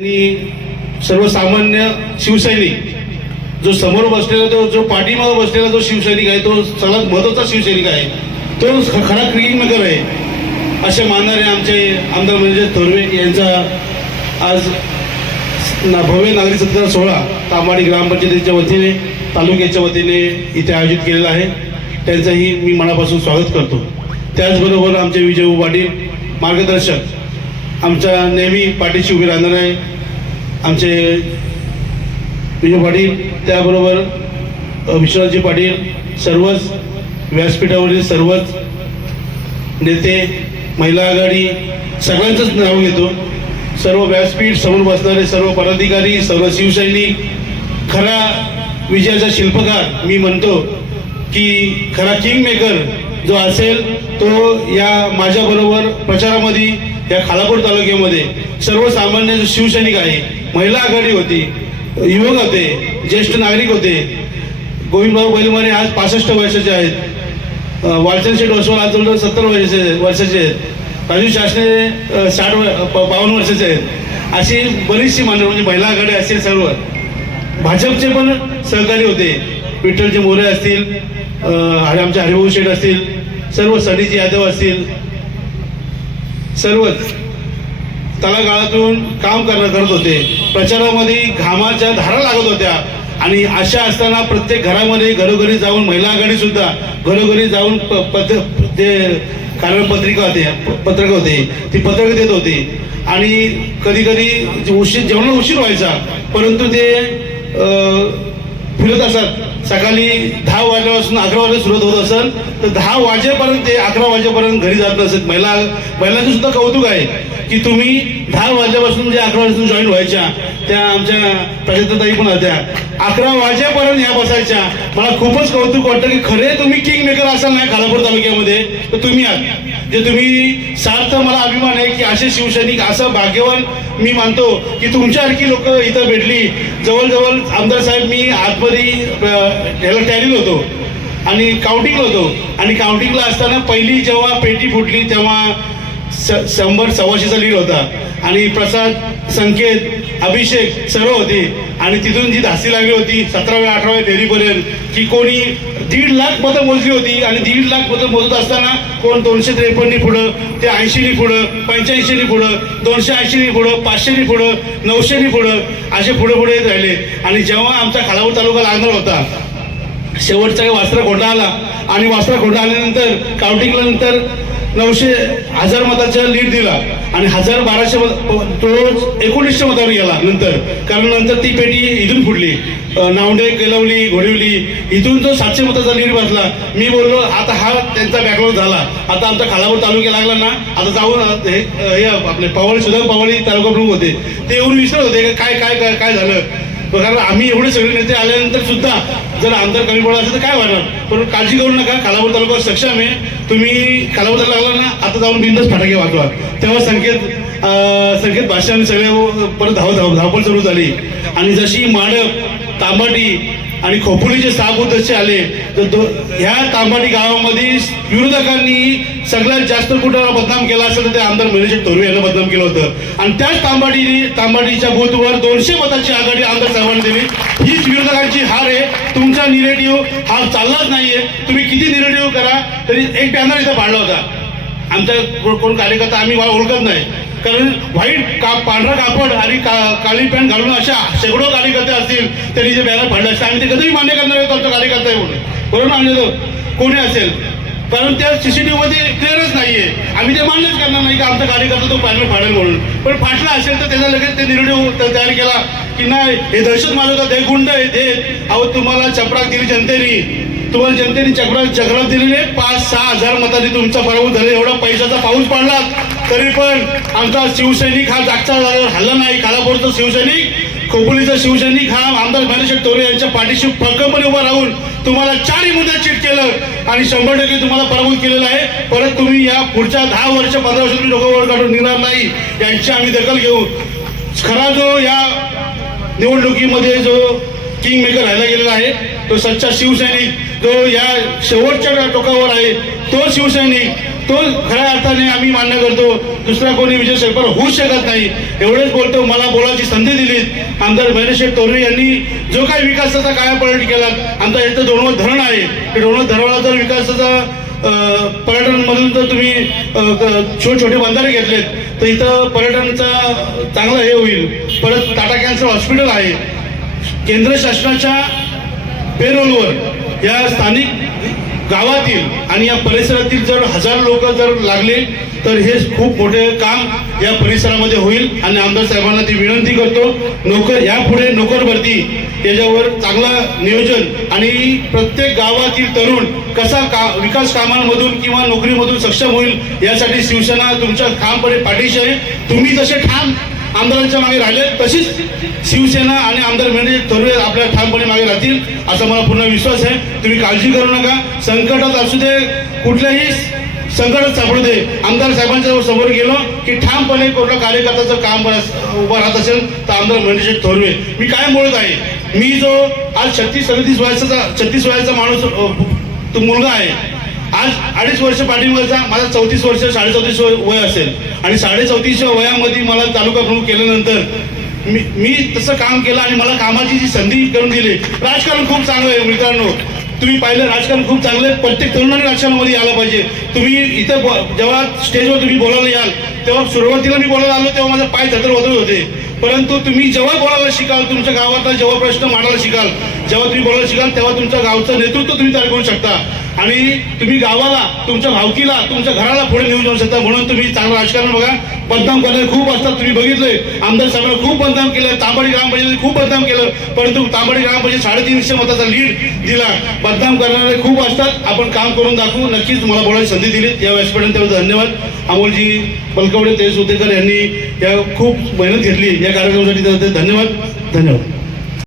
आणि सर्वसामान्य शिवसैनिक जो समोर बसलेला तो जो पाठीमागे बसलेला जो शिवसैनिक आहे तो सर्वात महत्त्वाचा शिवसैनिक आहे. तो ख- खरा क्रिकेट मेकर आहे. असे मानणारे आमचे आमदार म्हणजे थोरवे यांचा आज ना- भव्य नागरिक सत्कार सोहळा तांबाडी ग्रामपंचायतीच्या वतीने तालुक्याच्या वतीने इथे आयोजित केलेला आहे. त्यांचंही मी मनापासून स्वागत करतो. त्याचबरोबर आमचे विजय पाटील मार्गदर्शक आमच्या नेहमी पाठीशी उभे राहणार आहे. आमचे विजय पाटील त्याबरोबर विश्वनाथजी पाटील सर्वच व्यासपीठावरील सर्वच नेते महिला आघाडी सगळ्यांचंच नाव घेतो. सर्व व्यासपीठ समोर बसणारे सर्व पदाधिकारी सर्व शिवसैनिक खरा विजयाचा शिल्पकार मी म्हणतो की खरा किंग मेकर जो असेल तो या माझ्याबरोबर प्रचारामध्ये या खालापूर तालुक्यामध्ये सर्वसामान्य जो शिवसैनिक आहे महिला आघाडी होती युवक होते ज्येष्ठ नागरिक होते गोविंदभाऊ बैलमाने आज पासष्ट वर्षाचे आहेत. वालचंद शेठ ओसवाल आज जवळजवळ सत्तर वर्षाचे वर्षाचे आहेत. राजू शासने साठ बावन्न वर्षाचे आहेत. अशी बरीचशी मानव म्हणजे महिला आघाडी असतील सर्व. भाजपचे पण सहकारी होते. विठ्ठलचे मोरे असतील आमचे हरिभाऊ शेठ असतील सर्व सनीजी यादव असतील सर्वच तळागाळातून काम करणं करत होते. प्रचारामध्ये घामाच्या धारा लागत होत्या. आणि अशा असताना प्रत्येक घरामध्ये घरोघरी जाऊन महिला आघाडी सुद्धा घरोघरी जाऊन प- पत्र ते कार्यपत्रिका होते प- पत्रक होते ती पत्रक देत होती. आणि कधी कधी उशीर जेवण उशीर व्हायचा. परंतु ते फिरत असत सकाळी दहा वाजल्यापासून अकरा वाजता सुरुवात होत असत तर दहा वाजेपर्यंत ते अकरा वाजेपर्यंत घरी जात नसत. महिला महिलांचं सुद्धा कौतुक आहे की तुम्ही दहा वाजल्यापासून जे अकरा वाजेपासून जॉईन व्हायच्या त्या आमच्या प्रशांतताई पण होत्या. अकरा वाजेपर्यंत ह्या बसायच्या. मला खूपच कौतुक वाटतं की खरे तुम्ही किंग मेकर असाल नाही खालापूर तालुक्यामध्ये तर तुम्ही आहात. जे तुम्ही सार्थ मला अभिमान आहे की असे शिवसैनिक असं भाग्यवान मी मानतो की तुमच्यासारखी लोक इथं भेटली. जवळजवळ आमदार साहेब मी आतमध्ये ह्याला टॅरील होतो आणि काउंटिंगला होतो. आणि काउंटिंगला असताना पहिली जेव्हा पेटी फुटली तेव्हा शंभर सव्वाशेचा लीड होता. आणि प्रसाद संकेत अभिषेक सर्व होते. आणि तिथून जी धासी लागली होती सतराव्या अठराव्या फेरीपर्यंत की कोणी दीड लाख मतं मोजली होती. आणि दीड लाख मतं मोजत असताना कोण दोनशे त्रेपन्नी पुढं ते ऐंशीनी पुढं पंच्याऐंशीनी पुढं दोनशे ऐंशीनी पुढं पाचशेनी पुढं नऊशेनी पुढं असे पुढे पुढे येत राहिले. आणि जेव्हा आमचा खालापूर तालुका लागणार होता शेवटचा वास्त्र खोंडा आला. आणि वास्त्र खोंडा आल्यानंतर काउंटिंगला नंतर नऊशे हजार मताचा लीड दिला आणि हजार बाराशे तो एकोणीसशे मतावर गेला नंतर. कारण नंतर ती पेटी इथून फुटली. नावडे केलवली घोडिवली इथून तो सातशे मताचा लीड बसला. मी बोललो आता हा त्यांचा बॅकग्राऊंड झाला. आता आमचा खालापूर तालुक्या लागला ना आता जाऊन हे हे आपले पावळी सुद्धा पावळी तालुका प्रमुख होते. ते येऊन विसरत होते काय काय काय काय झालं? कारण आम्ही एवढे सगळे नेते आल्यानंतर सुद्धा जर आमदार कमी पडला असेल तर काय होणार? पण काळजी करू नका खालापूर तालुका सक्षम आहे. तुम्ही खालापूर तालुका लागला ना आता जाऊन बिंदच फटाके वाजवा. तेव्हा संकेत संकेत भाषा आणि सगळे परत धाव धाव धावपळ सुरू झाली. आणि जशी माडप तांबाटी आणि खोपोलीचे सहा बूथ जसे आले. तर ह्या तांबाडी गावामध्ये विरोधकांनी सगळ्यात जास्त कुठं बदनाम केला असेल तर ते आमदार महेश तोरवे यांना बदनाम केलं होतं. आणि त्याच तांबाडीने तांबाडीच्या बूथवर दोनशे मताची आघाडी आमदार साहेबांनी दिली. हीच विरोधकांची हार आहे. तुमचा निरेटिव्ह हा चाललाच नाहीये. तुम्ही किती निरेटिव्ह करा तरी एक बॅनर इथं पाडला होता. आमचा कोण कार्यकर्ता आम्ही ओळखत नाही. कारण व्हाईट का पांढरा कापड आणि का काळी पॅन्ट घालून अशा शेकडो कार्यकर्ते असतील त्यांनी जे बॅनर फाडले असते आम्ही ते कधीही मान्य करणार आहे आमचा कार्यकर्ता आहे म्हणून. बरोबर आणले कोणी असेल? कारण त्या सीसीटीव्ही मध्ये क्लिअरच नाहीये. आम्ही ते मान्यच करणार नाही की आमचा कार्यकर्ता तो पॅनल फाडेल म्हणून. पण फाटला असेल तर त्याचा लगेच ते निर्णय तयार केला की नाही हे दहशत माझं ते गुंड आहे ते अहो तुम्हाला चपराक दिली जनतेने. तुम्हाला जनतेने चपराक चक्रात दिलेले पाच सहा हजार मतांनी तुमचा पराभूत झाले. एवढा पैशाचा पाऊस पडला तरी पण आमचा शिवसैनिक हा जागचा जागेवर हल्ला नाही. खालापूरचा शिवसैनिक खोपोलीचा शिवसैनिक हा आमदार ज्ञानेश्वर तोरे यांच्या पाठीशी भक्कमपणे उभा राहून तुम्हाला चारही मुद्द्यात चिट केलं आणि शंभर टक्के तुम्हाला पराभूत केलेलं आहे. परत तुम्ही या पुढच्या दहा वर्ष पंधरा वर्ष तुम्ही डोकं काढून निघणार नाही. यांची आम्ही दखल घेऊ. खरा जो या निवडणुकीमध्ये जो किंग मेकर राहिला गेलेला आहे तो सच्चा शिवसैनिक जो या शेवटच्या टोकावर आहे तो शिवसैनिक तो खऱ्या अर्थाने आम्ही मान्य करतो. दुसरा कोणी विजय शेरकर होऊच शकत नाही. एवढेच बोलतो मला बोलायची संधी दिली आमदार भैरशेठ तोरे यांनी जो काही विकासाचा कायापलट केला आमचा इथं दोनवत धरण आहे. ते धरणाला जर विकासाचा पर्यटनमधून जर तुम्ही छोटे छोटे बंधारे घेतलेत तर इथं पर्यटनचा चांगलं हे होईल. परत टाटा कॅन्सर हॉस्पिटल आहे. केंद्र शासनाच्या पेरोलवर या स्थानिक गावातील आणि या परिसरातील जर हजार लोक जर लागले तर हे खूप मोठे काम या परिसरामध्ये होईल. आणि आमदार साहेबांना ती विनंती करतो नोकर यापुढे नोकर भरती याच्यावर चांगला नियोजन आणि प्रत्येक गावातील तरुण कसा का विकास कामांमधून किंवा नोकरीमधून सक्षम होईल यासाठी शिवसेना तुमच्या ठामपणे पाठीशी आहे. तुम्ही जसे ठाम आमदारांच्या मागे राहिले तशीच शिवसेना आणि आमदार म्हणजे थोरवे आपल्या ठामपणे मागे राहतील असा मला पूर्ण विश्वास आहे. तुम्ही काळजी करू नका. संकटात असू दे कुठल्याही संकटात सापडू दे. आमदार साहेबांच्या समोर गेलो की ठामपणे कुठल्या कार्यकर्त्याचं काम बरं- उभं राहत असेल तर आमदार म्हणजे थोरवे. मी काय बोलत आहे? मी जो आज छत्तीस सदतीस वयाचा छत्तीस वयाचा माणूस तो मुलगा आहे. आज अडीच वर्ष पाठीमागचा माझा चौतीस वर्ष साडेचौतीस वय असेल. आणि साडेचौतीसच्या वयामध्ये मला तालुका प्रमुख केल्यानंतर मी मी तसं काम केलं आणि मला कामाची जी संधी करून दिली. राजकारण खूप चांगलं आहे मित्रांनो. तुम्ही पाहिलं राजकारण खूप चांगलं आहे. प्रत्येक तरुणाने राजकारणामध्ये यायला पाहिजे. तुम्ही इथं ब- जेव्हा स्टेजवर तुम्ही बोलायला याल तेव्हा सुरुवातीला मी बोलायला आलो तेव्हा माझा पाय धतर वदत होते. परंतु तुम्ही जेव्हा बोलायला शिकाल तुमच्या गावातला जेव्हा प्रश्न मांडायला शिकाल जेव्हा तुम्ही बोलायला शिकाल तेव्हा तुमच्या गावचं नेतृत्व तुम्ही तयार करू शकता. आणि तुम्ही गावाला तुमच्या भावकीला तुमच्या घराला पुढे नेऊन जाऊ शकता. म्हणून तुम्ही चांगलं राजकारण बघा. बदनाम करणारे खूप असतात. तुम्ही बघितलंय. आमदार साहेबांना खूप बदनाम केलं. तांबडी ग्रामपंचायत खूप बदनाम केलं. परंतु तांबडी ग्रामपंचायत साडेतीनशे मताचा लीड दिला. बदनाम करणारे खूप असतात. आपण काम करून दाखवू. नक्कीच मला बोलायची संधी दिली. या व्यासपीठाने त्याबद्दल धन्यवाद. अमोलजी बलकवडे तेज उतेकर यांनी या खूप मेहनत घेतली. या कार्यक्रमासाठी त्याबद्दल धन्यवाद. धन्यवाद.